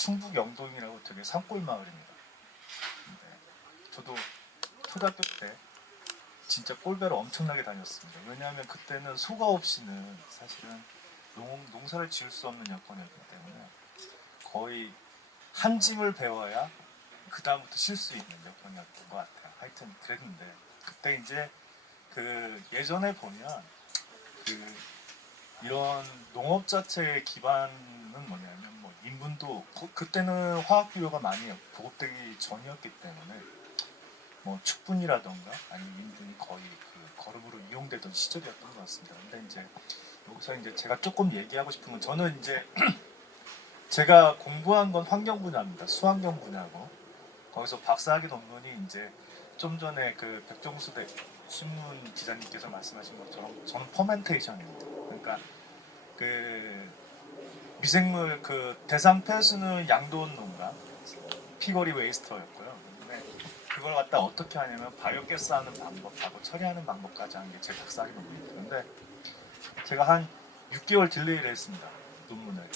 충북 영동이라고 되게 산골 마을입니다. 저도 초등학교 때 진짜 꼴배로 엄청나게 다녔습니다. 왜냐하면 그때는 소가 없이는 사실은 농사를 지을 수 없는 여건이었기 때문에 거의 한 짐을 배워야 그 다음부터 쉴 수 있는 여건이었던 것 같아요. 하여튼 그랬는데 그때 이제 그 예전에 보면 그 이런 농업 자체의 기반은 뭐냐면 뭐 인분도 그때는 화학 비료가 많이 보급되기 전이었기 때문에 뭐 축분이라던가 아니면 인분이 거의 그 거름으로 이용되던 시절이었던 것 같습니다. 근데 이제 여기서 이제 제가 조금 얘기하고 싶은 건 저는 이제 제가 공부한 건 환경 분야입니다. 수환경 분야고 거기서 박사학위 논문이 이제 좀 전에 그 백종수 신문 기자님께서 말씀하신 것처럼 저는 퍼멘테이션입니다. 그러니까 그 미생물 그 대상 폐수는 양돈 농가 피거리 웨이스터였고요. 근데 그걸 갖다 어떻게 하냐면 바이오가스 하는 방법하고 처리하는 방법까지 하는 게 제 박사학위 논문입니다. 근데 제가 한 6개월 딜레이를 했습니다. 논문을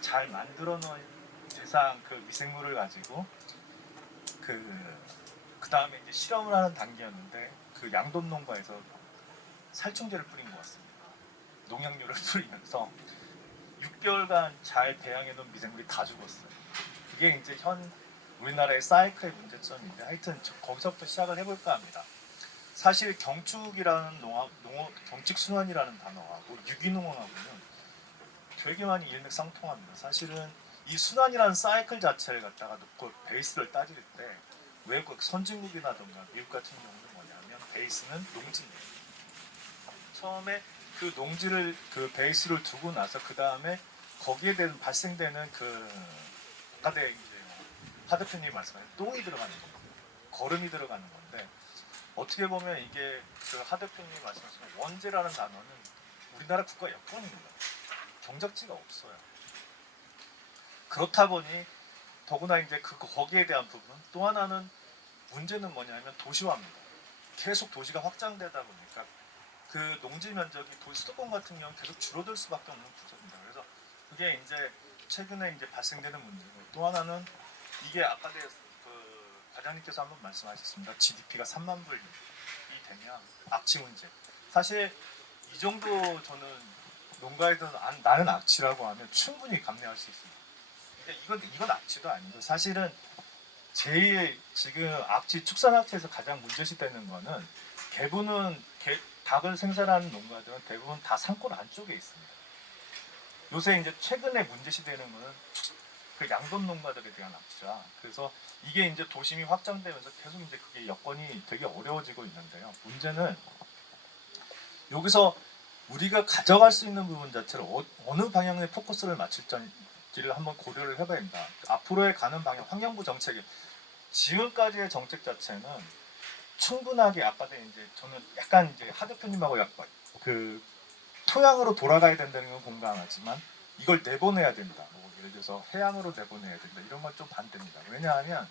잘 만들어 놓은 대상 그 미생물을 가지고 그 다음에 이제 실험을 하는 단계였는데 그 양돈 농가에서 살충제를 뿌린 것 같습니다. 농약류를 뿌리면서 6개월간 잘 배양해 놓은 미생물이 다 죽었어요. 그게 이제 현 우리나라의 사이클의 문제점인데 하여튼 거기서부터 시작을 해볼까 합니다. 사실 경축이라는 경축순환이라는 단어하고 유기농하고는 되게 많이 일맥상통합니다. 사실은 이 순환이라는 사이클 자체를 갖다가 놓고 베이스를 따질 때 외국 선진국이라던가 미국 같은 경우는 뭐냐면 베이스는 농지입니다. 처음에 그 농지를 그 베이스를 두고 나서 그 다음에 거기에 대한 발생되는 그 아까 이제 하 대표님이 말씀하신 똥이 들어가는 겁니다. 거름이 들어가는 건데 어떻게 보면 이게 그 하 대표님이 말씀하신 원재라는 단어는 우리나라 국가 여건입니다. 경작지가 없어요. 그렇다 보니 더구나 이제 거기에 대한 부분 또 하나는 문제는 뭐냐면 도시화입니다. 계속 도시가 확장되다 보니까 그 농지 면적이 수도권 같은 경우는 계속 줄어들 수밖에 없는 구조입니다. 그래서 그게 이제 최근에 이제 발생되는 문제고 또 하나는 이게 아까 그 과장님께서 한번 말씀하셨습니다. GDP가 3만 불이 되면 악취 문제. 사실 이 정도 저는 농가에서 나는 악취라고 하면 충분히 감내할 수 있습니다. 근데 이건 악취도 아니고 사실은 제일 지금 악취 축산 악취에서 가장 문제시되는 거는 대부분은 닭을 생산하는 농가들은 대부분 다 산골 안쪽에 있습니다. 요새 이제 최근에 문제시되는 거는 그 양돈 농가들에 대한 악취라. 그래서 이게 이제 도심이 확장되면서 계속 이제 그게 여건이 되게 어려워지고 있는데요. 문제는 여기서 우리가 가져갈 수 있는 부분 자체를 어느 방향에 포커스를 맞출지를 한번 고려를 해봐야 됩니다. 앞으로의 가는 방향, 환경부 정책이 지금까지의 정책 자체는 충분하게 아까도 이제 저는 약간 이제 하 대표님하고 약간 그 토양으로 돌아가야 된다는 건 공감하지만 이걸 내보내야 된다. 뭐 예를 들어서 해양으로 내보내야 된다. 이런 건 좀 반대입니다. 왜냐하면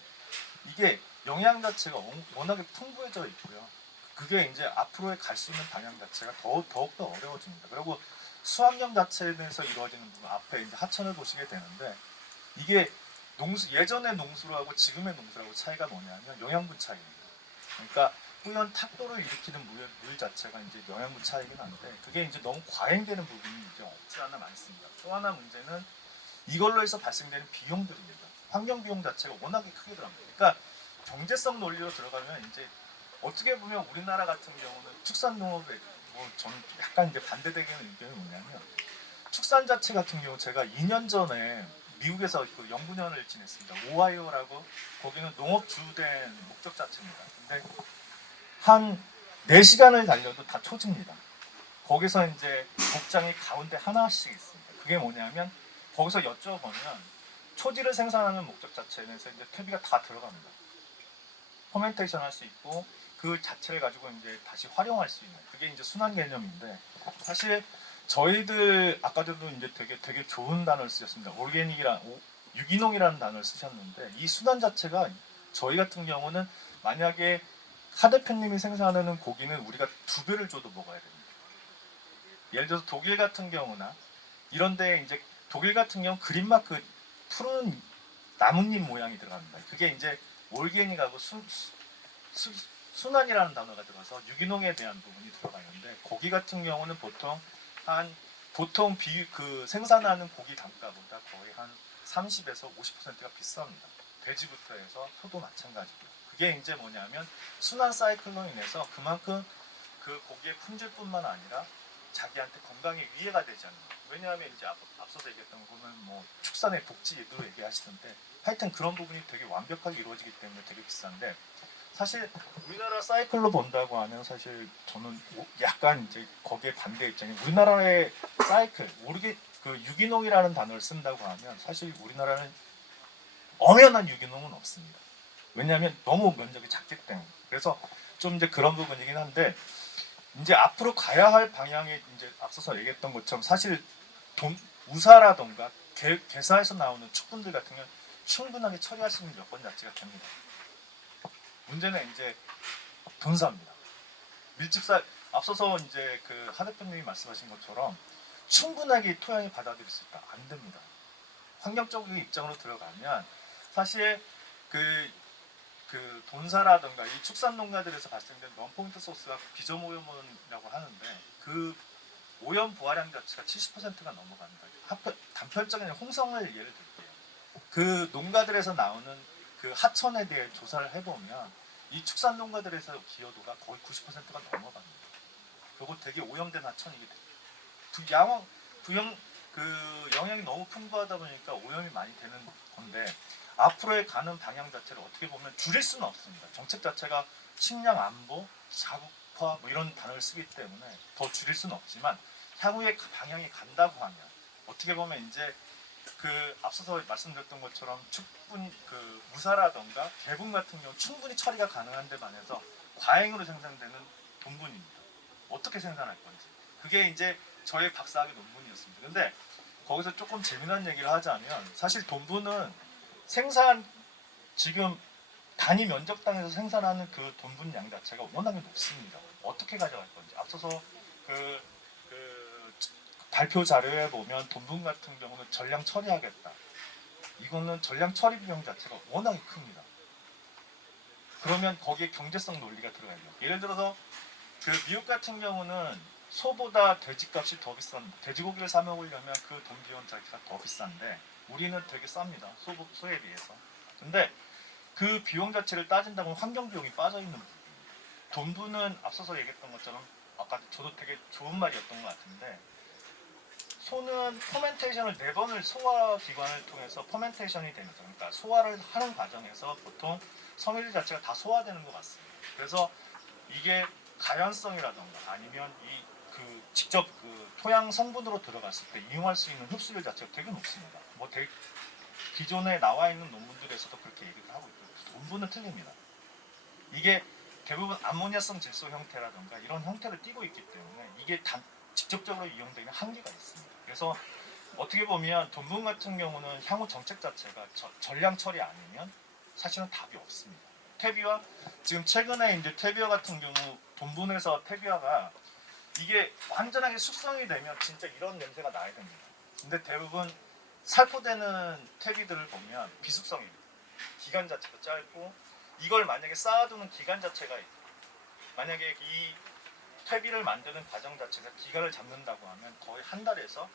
이게 영양 자체가 워낙에 풍부해져 있고요. 그게 이제 앞으로의 갈 수 있는 방향 자체가 더욱더 어려워집니다. 그리고 수확량 자체에서 이루어지는 부분 앞에 이제 하천을 보시게 되는데 이게 예전의 농수로하고 지금의 농수로하고 차이가 뭐냐면 영양분 차이입니다. 그러니까 뿌연 탁도를 일으키는 물 자체가 이제 영양분 차이긴 한데 그게 이제 너무 과잉되는 부분이 이제 없지 않아 많습니다. 또 하나 문제는 이걸로 해서 발생되는 비용들입니다. 환경 비용 자체가 워낙에 크게 들어갑니다. 그러니까 경제성 논리로 들어가면 이제 어떻게 보면 우리나라 같은 경우는 축산 농업에 뭐 저는 약간 이제 반대되는 의견이 뭐냐면 축산 자체 같은 경우 제가 2년 전에 미국에서 그 연구년을 지냈습니다. 오하이오라고 거기는 농업 주된 목적 자체입니다. 근데 한 4시간을 달려도 다 초지입니다. 거기서 이제 목장이 가운데 하나씩 있습니다. 그게 뭐냐면 거기서 여쭤보면 초지를 생산하는 목적 자체에서 이제 퇴비가 다 들어갑니다. 퍼멘테이션 할 수 있고 그 자체를 가지고 이제 다시 활용할 수 있는 그게 이제 순환 개념인데 사실 저희들 아까도 이제 되게 좋은 단어를 쓰셨습니다. 유기농이라는 단어를 쓰셨는데 이 순환 자체가 저희 같은 경우는 만약에 하 대표님이 생산하는 고기는 우리가 2배를 줘도 먹어야 됩니다. 예를 들어서 독일 같은 경우나 이런데 이제 독일 같은 경우 그린마크 푸른 나뭇잎 모양이 들어갑니다. 그게 이제 올갱이하고 순환이라는 단어가 들어가서 유기농에 대한 부분이 들어가 있는데 고기 같은 경우는 보통 생산하는 고기 단가보다 거의 한 30에서 50%가 비쌉니다. 돼지부터 해서 소도 마찬가지고요. 그게 이제 뭐냐면 순환 사이클로 인해서 그만큼 그 고기의 품질뿐만 아니라 자기한테 건강에 위해가 되지 않는 거예요. 왜냐하면 이제 앞서서 얘기했던 거 보면 뭐 축산의 복지도 얘기하시던데 하여튼 그런 부분이 되게 완벽하게 이루어지기 때문에 되게 비싼데 사실 우리나라 사이클로 본다고 하면 사실 저는 약간 이제 거기에 반대 입장이에요. 우리나라의 사이클, 그 유기농이라는 단어를 쓴다고 하면 사실 우리나라는 엄연한 유기농은 없습니다. 왜냐하면 너무 면적이 작기 때문에. 그래서 좀 이제 그런 부분이긴 한데 이제 앞으로 가야 할 방향이 이제 앞서서 얘기했던 것처럼 사실 우사라던가 개사에서 나오는 축분들 같은 경우는 충분하게 처리할 수 있는 여건 자체가 됩니다. 문제는 이제 분사입니다. 밀집사 앞서서 이제 그 하 대표님이 말씀하신 것처럼 충분하게 토양이 받아들일 수 있다. 안 됩니다. 환경적인 입장으로 들어가면 사실 그 본사라든가 이 축산 농가들에서 발생된 원포인트 소스가 비저오염이라고 하는데 그 오염 부하량 자체가 70%가 넘어갑니다. 단편적인 홍성을 예를 들게요. 그 농가들에서 나오는 그 하천에 대해 조사를 해보면 이 축산 농가들에서 기여도가 거의 90%가 넘어갑니다. 그리고 되게 오염된 하천이기 때문에 그 영양이 너무 풍부하다 보니까 오염이 많이 되는 건데 앞으로의 가는 방향 자체를 어떻게 보면 줄일 수는 없습니다. 정책 자체가 식량 안보, 자국화 뭐 이런 단어를 쓰기 때문에 더 줄일 수는 없지만 향후에 그 방향이 간다고 하면 어떻게 보면 이제 그 앞서서 말씀드렸던 것처럼 그 무사라던가 개분 같은 경우 충분히 처리가 가능한 데 반해서 과잉으로 생산되는 돈분입니다. 어떻게 생산할 건지 그게 이제 저의 박사학위 논문이었습니다. 근데 거기서 조금 재미난 얘기를 하자면 사실 돈분은 지금 단위 면적당에서 생산하는 그 돈분량 자체가 워낙에 높습니다. 어떻게 가져갈 건지 앞서서 그 발표 자료에 보면 돈분 같은 경우는 전량 처리하겠다. 이거는 전량 처리 비용 자체가 워낙에 큽니다. 그러면 거기에 경제성 논리가 들어가요. 예를 들어서 그 미국 같은 경우는 소보다 돼지값이 더 비쌉니다. 돼지고기를 사 먹으려면 그 돈 비용 자체가 더 비싼데 우리는 되게 쌉니다. 소에 비해서. 근데 그 비용 자체를 따진다면 환경 비용이 빠져 있는 부분입니다. 돈분은 앞서서 얘기했던 것처럼 아까 저도 되게 좋은 말이었던 것 같은데 소는 퍼멘테이션을 4번을 소화기관을 통해서 퍼멘테이션이 되는 거죠. 그러니까 소화를 하는 과정에서 보통 섬유질 자체가 다 소화되는 것 같습니다. 그래서 이게 가연성이라던가 아니면 직접 그 토양 성분으로 들어갔을 때 이용할 수 있는 흡수율 자체가 되게 높습니다. 기존에 나와 있는 논문들에서도 그렇게 얘기를 하고 있고 돈분은 틀립니다. 이게 대부분 암모니아성 질소 형태라던가 이런 형태를 띠고 있기 때문에 이게 직접적으로 이용되는 한계가 있습니다. 그래서 어떻게 보면 돈분 같은 경우는 향후 정책 자체가 전량 처리 아니면 사실은 답이 없습니다. 퇴비와 지금 최근에 이제 퇴비와 같은 경우 돈분에서 퇴비화가 이게 완전하게 숙성이 되면 진짜 이런 냄새가 나야 됩니다. 근데 대부분 살포되는 퇴비들을 보면 비숙성입니다. 기간 자체가 짧고 이걸 만약에 쌓아두는 기간 자체가 만약에 이 퇴비를 만드는 과정 자체가 기간을 잡는다고 하면 거의 한 달에서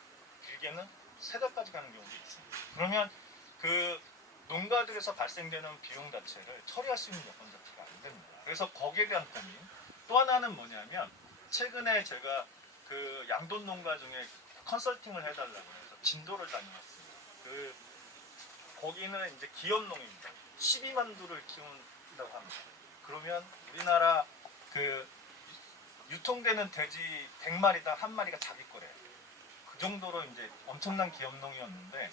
길게는 3달까지 가는 경우도 있습니다. 그러면 그 농가들에서 발생되는 비용 자체를 처리할 수 있는 여건 자체가 안 됩니다. 그래서 거기에 대한 고민 또 하나는 뭐냐면 최근에 제가 그 양돈 농가 중에 컨설팅을 해달라고 해서 진도를 다녀왔습니다. 거기는 이제 기업농입니다. 12만 두를 키운다고 합니다. 그러면 우리나라 그 유통되는 돼지 100마리당 1마리가 자기 거래요. 그 정도로 이제 엄청난 기업농이었는데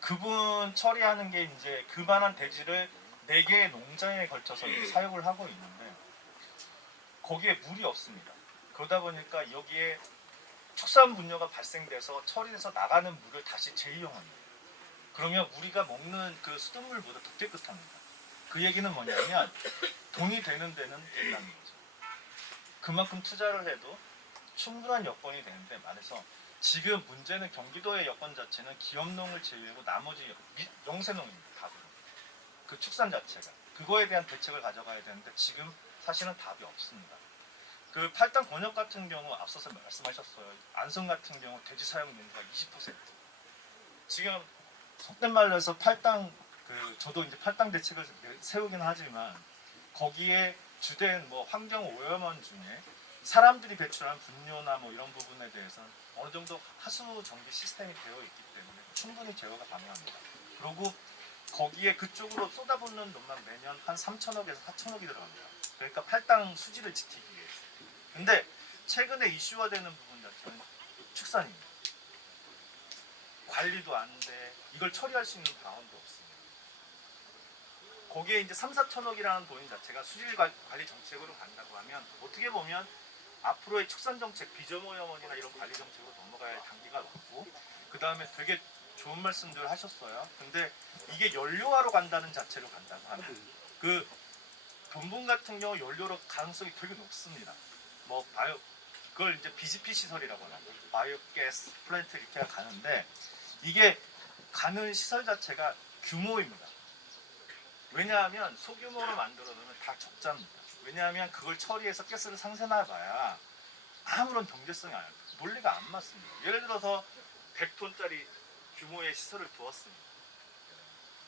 그분 처리하는 게 이제 그만한 돼지를 4개의 농장에 걸쳐서 사육을 하고 있는데 거기에 물이 없습니다. 그러다 보니까 여기에 축산 분뇨가 발생돼서 처리해서 나가는 물을 다시 재이용합니다. 그러면 우리가 먹는 그 수돗물보다 더 깨끗합니다. 그 얘기는 뭐냐면 돈이 되는 데는 된다는 거죠. 그만큼 투자를 해도 충분한 여건이 되는데 말해서 지금 문제는 경기도의 여건 자체는 기업농을 제외하고 나머지 영세농입니다. 그 축산 자체가 그거에 대한 대책을 가져가야 되는데 지금 사실은 답이 없습니다. 그 팔당 곤욕 같은 경우 앞서서 말씀하셨어요. 안성 같은 경우 돼지 사용 인구가 20%. 지금 속된 말로 해서 팔당 저도 이제 팔당 대책을 세우긴 하지만 거기에 주된 뭐 환경 오염원 중에 사람들이 배출한 분뇨나 뭐 이런 부분에 대해서는 어느 정도 하수 정비 시스템이 되어 있기 때문에 충분히 제어가 가능합니다. 그리고 거기에 그쪽으로 쏟아붓는 돈만 매년 한 3천억에서 4천억이 들어갑니다. 그러니까 팔당 수지를 지키기 위해. 근데 최근에 이슈화되는 부분 자체는 축산입니다. 관리도 안 돼. 이걸 처리할 수 있는 방안도 없습니다. 거기에 이제 3, 4천억이라는 돈 자체가 수질 관리 정책으로 간다고 하면 어떻게 보면 앞으로의 축산 정책, 비점오염원이나 이런 관리 정책으로 넘어가야 할 단계가 높고 그 다음에 되게 좋은 말씀들 하셨어요. 근데 이게 연료화로 간다는 자체로 간다고 하면 그 돈분 같은 경우 연료로 가능성이 되게 높습니다. 뭐 그걸 이제 BGP 시설이라고 하죠. 바이오가스 플랜트 이렇게 가는데 이게 가는 시설 자체가 규모입니다. 왜냐하면 소규모로 만들어 놓으면 다 적자입니다. 왜냐하면 그걸 처리해서 가스를 상생해봐야 아무런 경제성이 안 논리가 안 맞습니다. 예를 들어서 100톤짜리 규모의 시설을 두었습니다.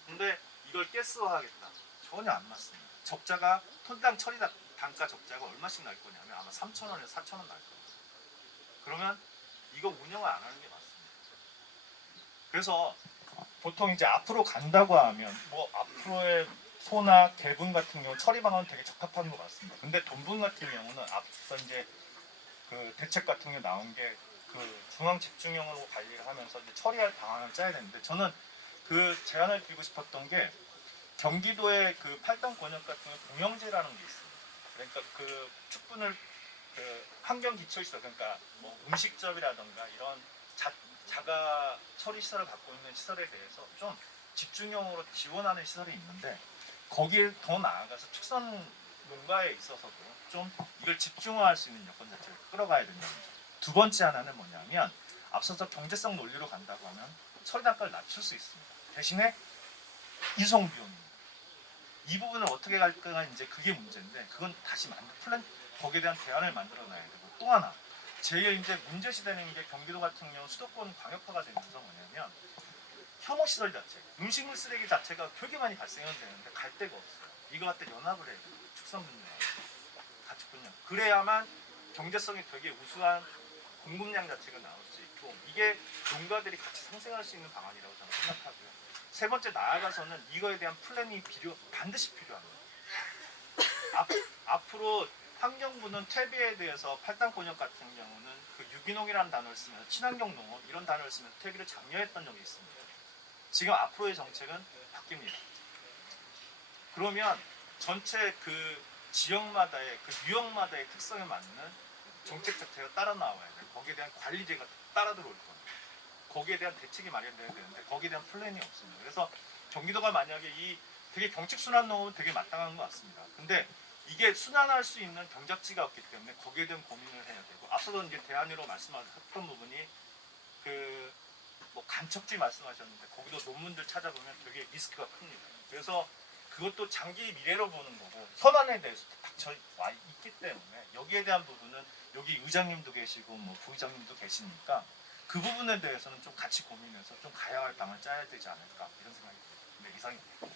근데 이걸 가스화하겠다. 전혀 안 맞습니다. 적자가 톤당 처리 단가 적자가 얼마씩 날 거냐면 아마 3,000원에서 4,000원 날 겁니다. 그러면 이거 운영을 안 하는 게 맞습니다. 그래서 보통 이제 앞으로 간다고 하면 뭐 앞으로의 소나 개분 같은 경우 처리 방안은 되게 적합한 것 같습니다. 근데 돈분 같은 경우는 앞서 이제 그 대책 같은 경우 나온 게 그 중앙 집중형으로 관리를 하면서 이제 처리할 방안을 짜야 되는데 저는 그 제안을 드리고 싶었던 게 경기도의 그 팔당 권역 같은 경우 공영제라는 게 있습니다. 그러니까 그 축분을 그 환경 기초시설 그러니까 뭐 음식점이라던가 이런 자가 처리 시설을 갖고 있는 시설에 대해서 좀 집중형으로 지원하는 시설이 있는데 거기에 더 나아가서 축산 농가에 있어서도 좀 이걸 집중화할 수 있는 여건 자체를 끌어가야 된다는 점. 두 번째 하나는 뭐냐면 앞서서 경제성 논리로 간다고 하면 처리 단가를 낮출 수 있습니다. 대신에 이송 비용입니다. 이 부분을 어떻게 갈까가 이제 그게 문제인데 그건 다시 거기에 대한 대안을 만들어놔야 되고 또 하나 제일 이제 문제시되는 게 경기도 같은 경우 수도권 광역화가 되면서 뭐냐면 혐오시설 자체, 음식물 쓰레기 자체가 되게 많이 발생은 되는데 갈 데가 없어요. 이거 갖다 연합을 해야 돼요. 축산분야하고 가축분야. 그래야만 경제성이 되게 우수한 공급량 자체가 나올 수 있고 이게 농가들이 같이 상생할 수 있는 방안이라고 저는 생각하고요. 세 번째 나아가서는 이거에 대한 플랜이 반드시 필요합니다. 앞으로 환경부는 퇴비에 대해서 팔당권역 같은 경우는 그 유기농이라는 단어를 쓰면서 친환경 농업 이런 단어를 쓰면서 퇴비를 장려했던 적이 있습니다. 지금 앞으로의 정책은 바뀝니다. 그러면 전체 그 지역마다의 그 유형마다의 특성에 맞는 정책 자체가 따라 나와야 돼요. 거기에 대한 관리제가 따라 들어올 겁니다. 거기에 대한 대책이 마련돼야 되는데 거기에 대한 플랜이 없습니다. 그래서 경기도가 만약에 이 되게 경축 순환 농업은 되게 마땅한 것 같습니다. 근데 이게 순환할 수 있는 경작지가 없기 때문에 거기에 대한 고민을 해야 되고 앞서도 이제 대안으로 말씀하셨던 부분이 그 뭐 간척지 말씀하셨는데 거기도 논문들 찾아보면 되게 리스크가 큽니다. 그래서 그것도 장기 미래로 보는 거고 현안에 대해서 닥쳐 와 있기 때문에 여기에 대한 부분은 여기 의장님도 계시고 뭐 부의장님도 계시니까 그 부분에 대해서는 좀 같이 고민해서 좀 가야 할 방을 짜야 되지 않을까 이런 생각이 듭니다. 네, 이상입니다.